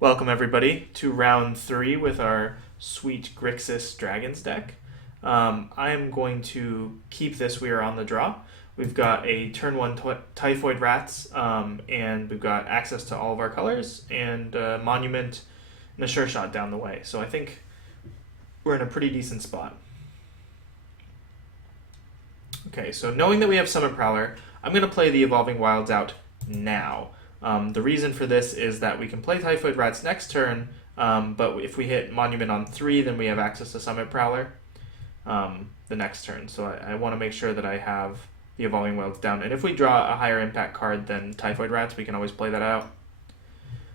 Welcome everybody to round 3 with our sweet Grixis Dragons deck. I am going to keep this. We are on the draw. We've got a turn 1 Typhoid Rats, and we've got access to all of our colors, and a Monument and a Sure Shot down the way. So I think we're in a pretty decent spot. Okay, so knowing that we have Summit Prowler, I'm going to play the Evolving Wilds out now. The reason for this is that we can play Typhoid Rats next turn, but if we hit Monument on 3, then we have access to Summit Prowler the next turn. So I want to make sure that I have the Evolving Wilds down. And if we draw a higher impact card than Typhoid Rats, we can always play that out.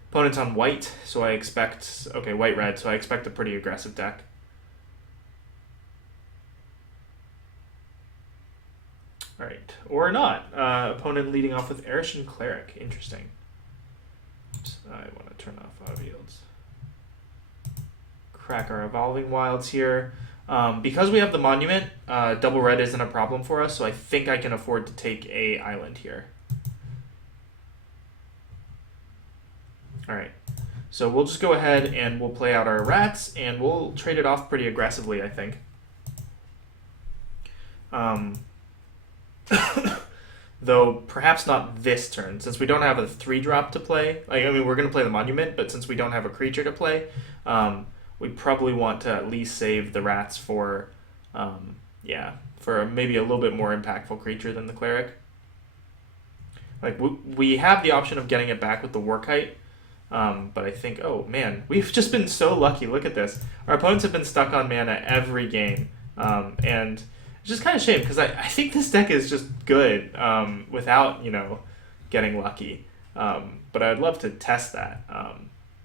Opponent's on white, so I expect... Okay, white-red, so I expect a pretty aggressive deck. Alright, or not. Opponent leading off with Arishan Cleric. Interesting. Oops, I want to turn off auto yields. Crack our Evolving Wilds here. Because we have the Monument, double red isn't a problem for us, so I think I can afford to take a island here. Alright, so we'll just go ahead and we'll play out our rats, and we'll trade it off pretty aggressively, I think. Though perhaps not this turn, since we don't have a 3-drop to play. I mean, we're going to play the Monument, but since we don't have a creature to play, we probably want to at least save the rats for, for maybe a little bit more impactful creature than the Cleric. Like, we have the option of getting it back with the Warkite, but I think, oh man, we've just been so lucky. Look at this. Our opponents have been stuck on mana every game, and it's just kind of a shame, because I think this deck is just good without, getting lucky. But I'd love to test that.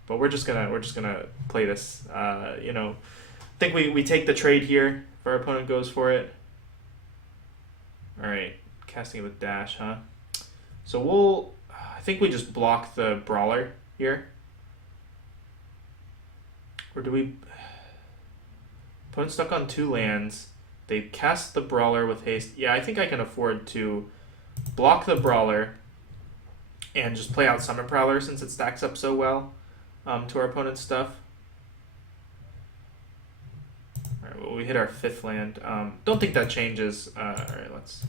But we're just gonna play this. I think we take the trade here if our opponent goes for it. All right, casting it with dash, huh? So I think we just block the Brawler here. Or do we? Opponent stuck on 2 lands. They cast the Brawler with haste. Yeah, I think I can afford to block the Brawler and just play out Summit Prowler since it stacks up so well to our opponent's stuff. Alright, well, we hit our 5th land. Don't think that changes. Alright, let's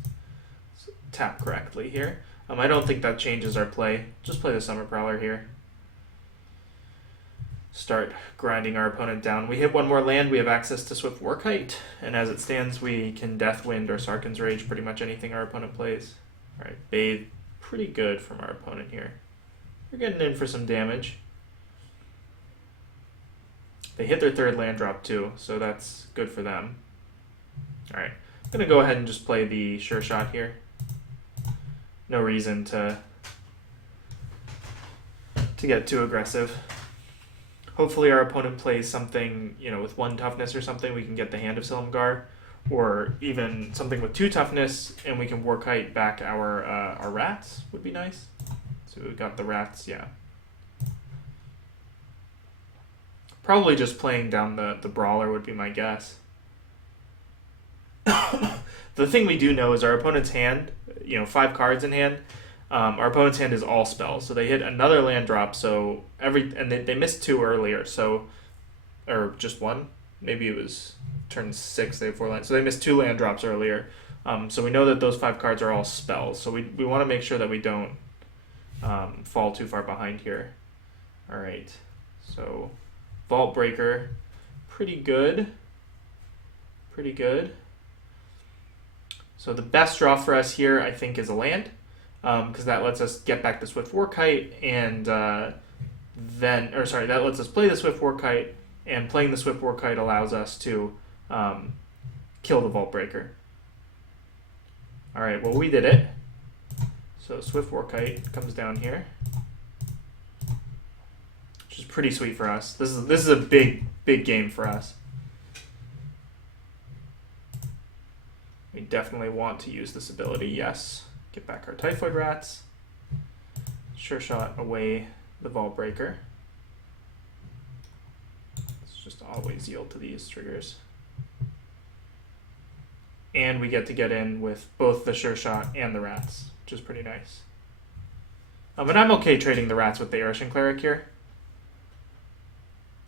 tap correctly here. I don't think that changes our play. Just play the Summit Prowler here. Start grinding our opponent down. We hit 1 more land, we have access to Swift Warkite, and as it stands, we can Deathwind or Sarkhan's Rage pretty much anything our opponent plays. Alright, Bathe, pretty good from our opponent here. We're getting in for some damage. They hit their 3rd land drop too, so that's good for them. Alright, I'm going to go ahead and just play the Sure Shot here. No reason to get too aggressive. Hopefully our opponent plays something, with 1 toughness or something, we can get the Hand of Silumgar, or even something with 2 toughness, and we can Warkite back our rats, would be nice. So we got the rats, yeah. Probably just playing down the Brawler would be my guess. The thing we do know is our opponent's hand, 5 cards in hand, our opponent's hand is all spells, so they hit another land drop. So they missed 2 earlier, or just 1. Maybe it was turn 6. They have 4 lands, so they missed 2 land drops earlier. So we know that those 5 cards are all spells. So we want to make sure that we don't fall too far behind here. All right, so Vault Breaker, pretty good. Pretty good. So the best draw for us here, I think, is a land. Because that lets us get back the Swift Warkite, and that lets us play the Swift Warkite, and playing the Swift Warkite allows us to kill the Vault Breaker. Alright, well, we did it. So Swift Warkite comes down here, which is pretty sweet for us. This is a big game for us. We definitely want to use this ability, yes. Get back our Typhoid Rats. Sure Shot away the Vault Breaker. Let's just always yield to these triggers. And we get to get in with both the Sure Shot and the Rats, which is pretty nice. And I'm okay trading the Rats with the Arishan Cleric here.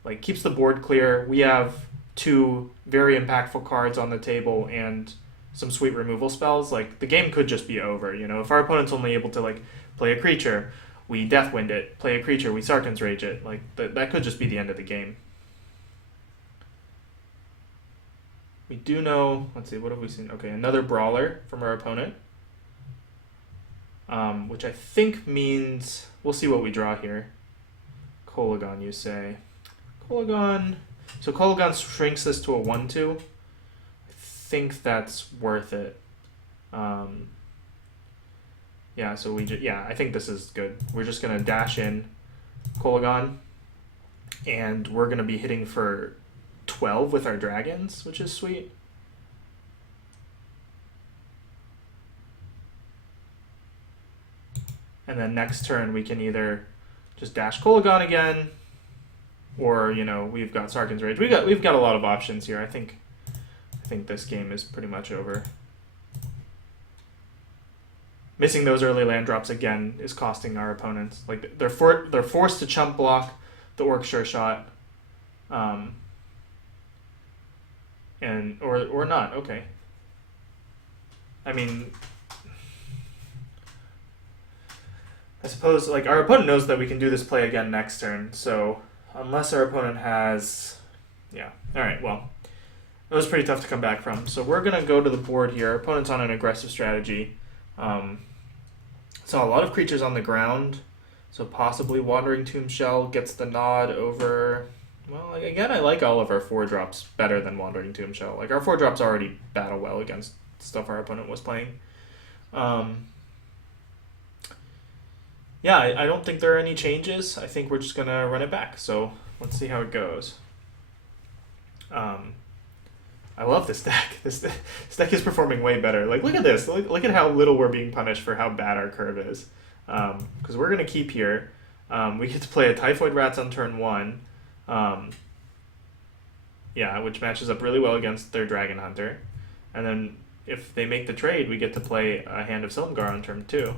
like keeps the board clear. We have two very impactful cards on the table and some sweet removal spells. Like the game could just be over. You know, if our opponent's only able to like play a creature, we Deathwind it. Play a creature, we Sarkhan's Rage it. Like that could just be the end of the game. We do know. Let's see, what have we seen? Okay, another Brawler from our opponent, which I think means we'll see what we draw here. Kolagon, you say? Kolagon. So Kolagon shrinks this to a 1/2. I think that's worth it. Yeah, so I think this is good. We're just gonna dash in Kolagon, and we're gonna be hitting for 12 with our dragons, which is sweet. And then next turn we can either just dash Kolagon again, or you know we've got Sarkhan's Rage. We've got a lot of options here. I think this game is pretty much over. Missing those early land drops again is costing our opponents. Like they're forced to chump block the Orc Sure Shot, and or not. Okay. I mean, I suppose like our opponent knows that we can do this play again next turn. So unless our opponent has, yeah. All right. Well, it was pretty tough to come back from. So we're gonna go to the board here. Our opponent's on an aggressive strategy. Saw a lot of creatures on the ground, so possibly Wandering Tomb Shell gets the nod over. Well, again, I like all of our 4-drops better than Wandering Tomb Shell. Like our 4-drops already battle well against stuff our opponent was playing. Yeah, I don't think there are any changes. I think we're just gonna run it back. So let's see how it goes. I love this deck. This deck is performing way better. Like, look at this. Look at how little we're being punished for how bad our curve is. Because we're going to keep here. We get to play a Typhoid Rats on turn 1. Yeah, which matches up really well against their Dragon Hunter. And then if they make the trade, we get to play a Hand of Silumgar on turn 2.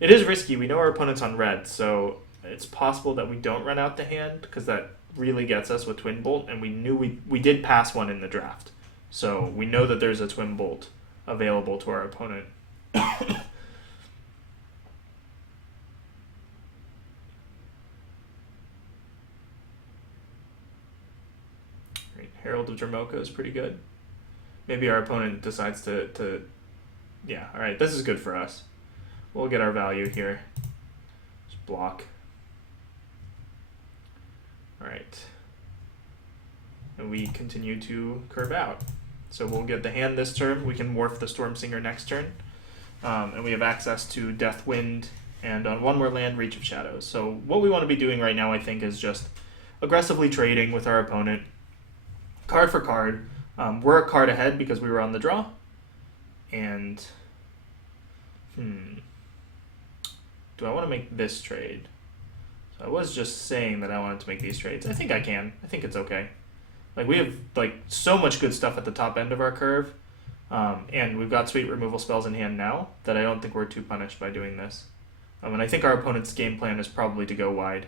It is risky. We know our opponent's on red, so it's possible that we don't run out the hand, because that really gets us with Twin Bolt, and we knew we did pass one in the draft. So we know that there's a Twin Bolt available to our opponent. Right, Herald of Dramoka is pretty good. Maybe our opponent decides to yeah, alright, this is good for us. We'll get our value here. Just block. Alright. And we continue to curve out. So we'll get the hand this turn. We can morph the Stormsinger next turn. And we have access to Deathwind and on one more land, Reach of Shadows. So what we want to be doing right now, I think, is just aggressively trading with our opponent. Card for card. We're a card ahead because we were on the draw. And, do I want to make this trade? So I was just saying that I wanted to make these trades. I think I can. I think it's okay. Like, we have like so much good stuff at the top end of our curve, and we've got sweet removal spells in hand now that I don't think we're too punished by doing this. And I think our opponent's game plan is probably to go wide.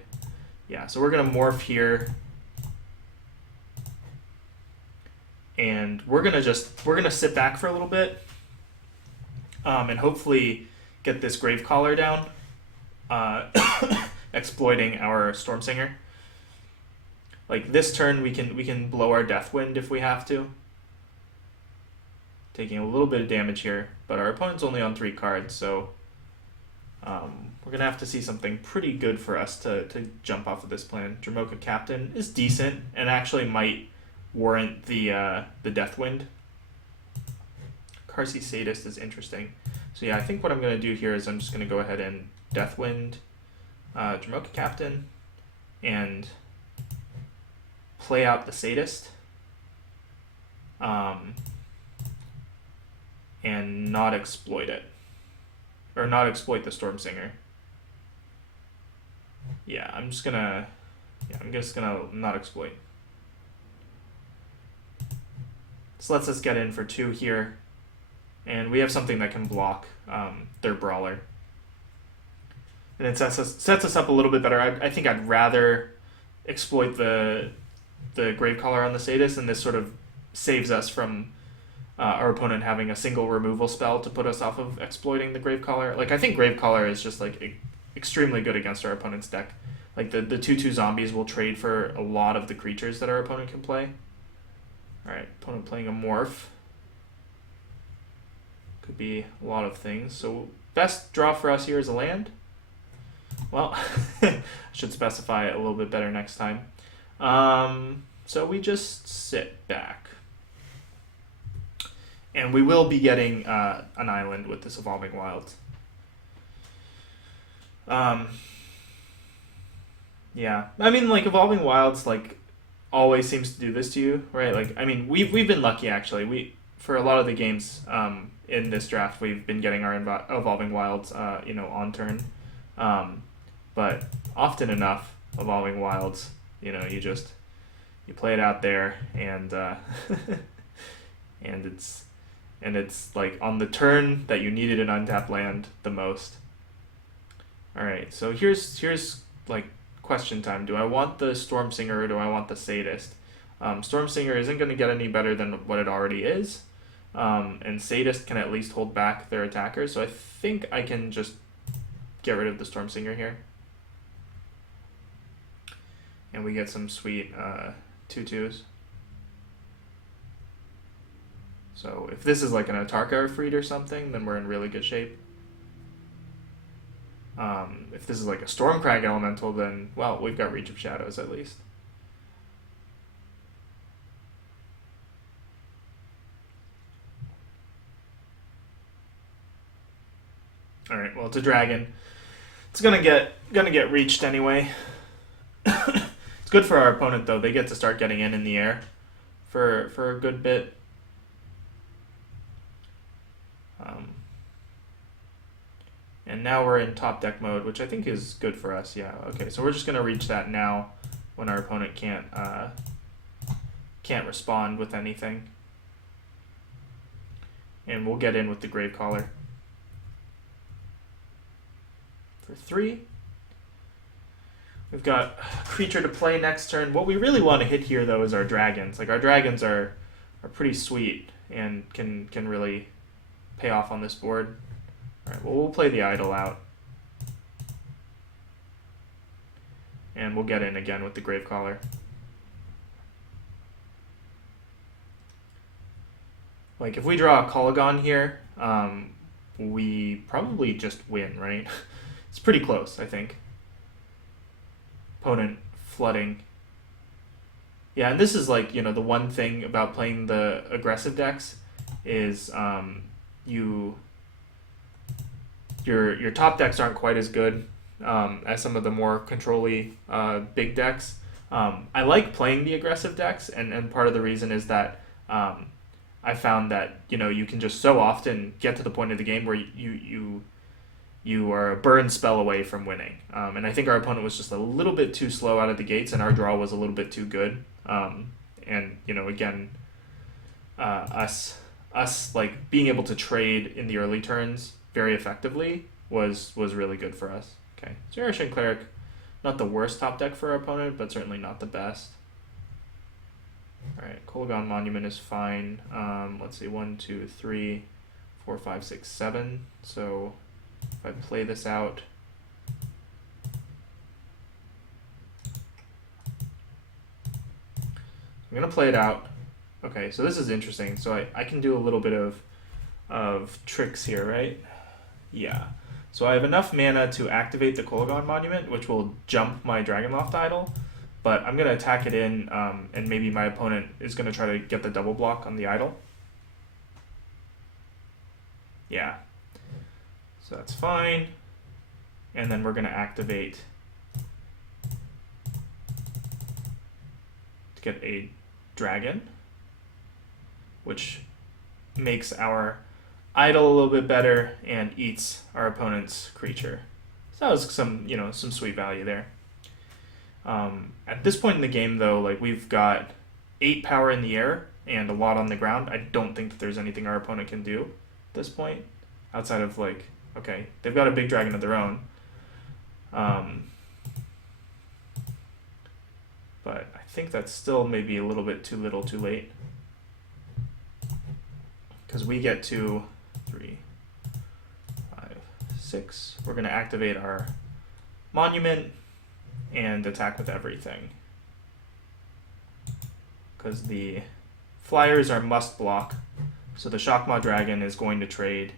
Yeah, so we're gonna morph here, and we're gonna sit back for a little bit, and hopefully get this Gravecaller down, exploiting our Stormsinger. Like this turn, we can blow our Deathwind if we have to, taking a little bit of damage here. But our opponent's only on 3 cards, so we're gonna have to see something pretty good for us to jump off of this plan. Dramoka Captain is decent and actually might warrant the Deathwind. Karsi Sadist is interesting. So yeah, I think what I'm gonna do here is I'm just gonna go ahead and Deathwind, Dramoka Captain, and play out the Sadist, and not exploit it, or not exploit the Stormsinger. Yeah, I'm just gonna not exploit. This lets us get in for 2 here, and we have something that can block their Brawler, and it sets us up a little bit better. I think I'd rather exploit the the Gravecaller on the Sadist, and this sort of saves us from our opponent having a single removal spell to put us off of exploiting the Gravecaller. Like, I think Gravecaller is just like extremely good against our opponent's deck. Like the 2/2 zombies will trade for a lot of the creatures that our opponent can play. Alright, opponent playing a Morph. Could be a lot of things. So best draw for us here is a land. Well, I should specify it a little bit better next time. So we just sit back. And we will be getting an island with this Evolving Wilds. Yeah, I mean, like, Evolving Wilds, like, always seems to do this to you, right? Like, I mean, we've been lucky, actually. For a lot of the games in this draft, we've been getting our Evolving Wilds, on turn. But often enough, Evolving Wilds, you play it out there, and and it's like on the turn that you needed an untapped land the most. All right, so here's like question time. Do I want the Stormsinger or do I want the Sadist? Stormsinger isn't going to get any better than what it already is, and Sadist can at least hold back their attackers. So I think I can just get rid of the Stormsinger here. And we get some sweet 2/2s. So if this is like an Atarka or Freed or something, then we're in really good shape. If this is like a Stormcrag Elemental, then, well, we've got Reach of Shadows at least. Alright, well, it's a dragon. It's gonna get reached anyway. It's good for our opponent, though. They get to start getting in the air for a good bit. And now we're in top deck mode, which I think is good for us. Yeah, okay, so we're just gonna reach that now when our opponent can't respond with anything. And we'll get in with the Gravecaller for 3. We've got a creature to play next turn. What we really want to hit here, though, is our dragons. Like, our dragons are pretty sweet and can really pay off on this board. All right, well, we'll play the Idol out. And we'll get in again with the Gravecaller. Like, if we draw a Kolaghan here, we probably just win, right? It's pretty close, I think. Opponent flooding. Yeah, and this is like, the one thing about playing the aggressive decks is your top decks aren't quite as good as some of the more control-y big decks. I like playing the aggressive decks, and part of the reason is that I found that you can just so often get to the point of the game where you are a burn spell away from winning. And I think our opponent was just a little bit too slow out of the gates, and our draw was a little bit too good. And again, us like being able to trade in the early turns very effectively was really good for us. Okay, so Irish Cleric, not the worst top deck for our opponent, but certainly not the best. Alright, Kolaghan Monument is fine. Let's see, 1, 2, 3, 4, 5, 6, 7. So if I play this out, I'm gonna play it out. Okay, so this is interesting. So I can do a little bit of tricks here, right? Yeah. So I have enough mana to activate the Kolaghan Monument, which will jump my Dragonloft Idol, but I'm gonna attack it in, and maybe my opponent is gonna try to get the double block on the Idol. Yeah. So that's fine. And then we're gonna activate to get a dragon, which makes our Idol a little bit better and eats our opponent's creature. So that was some sweet value there. At this point in the game, though, like, we've got 8 power in the air and a lot on the ground. I don't think that there's anything our opponent can do at this point, outside of, like, okay, they've got a big dragon of their own. but I think that's still maybe a little bit too little too late. Because we get to 3, 5, 6. We're going to activate our monument and attack with everything. Because the flyers are must block. So the Shockmaw Dragon is going to trade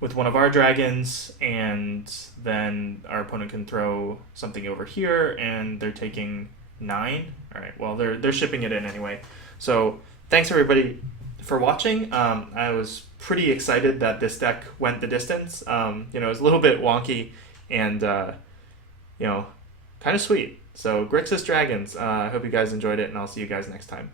with one of our dragons, and then our opponent can throw something over here, and they're taking 9. All right, well, they're shipping it in anyway. So thanks everybody for watching. I was pretty excited that this deck went the distance. It was a little bit wonky and kind of sweet. So Grixis Dragons, I hope you guys enjoyed it, and I'll see you guys next time.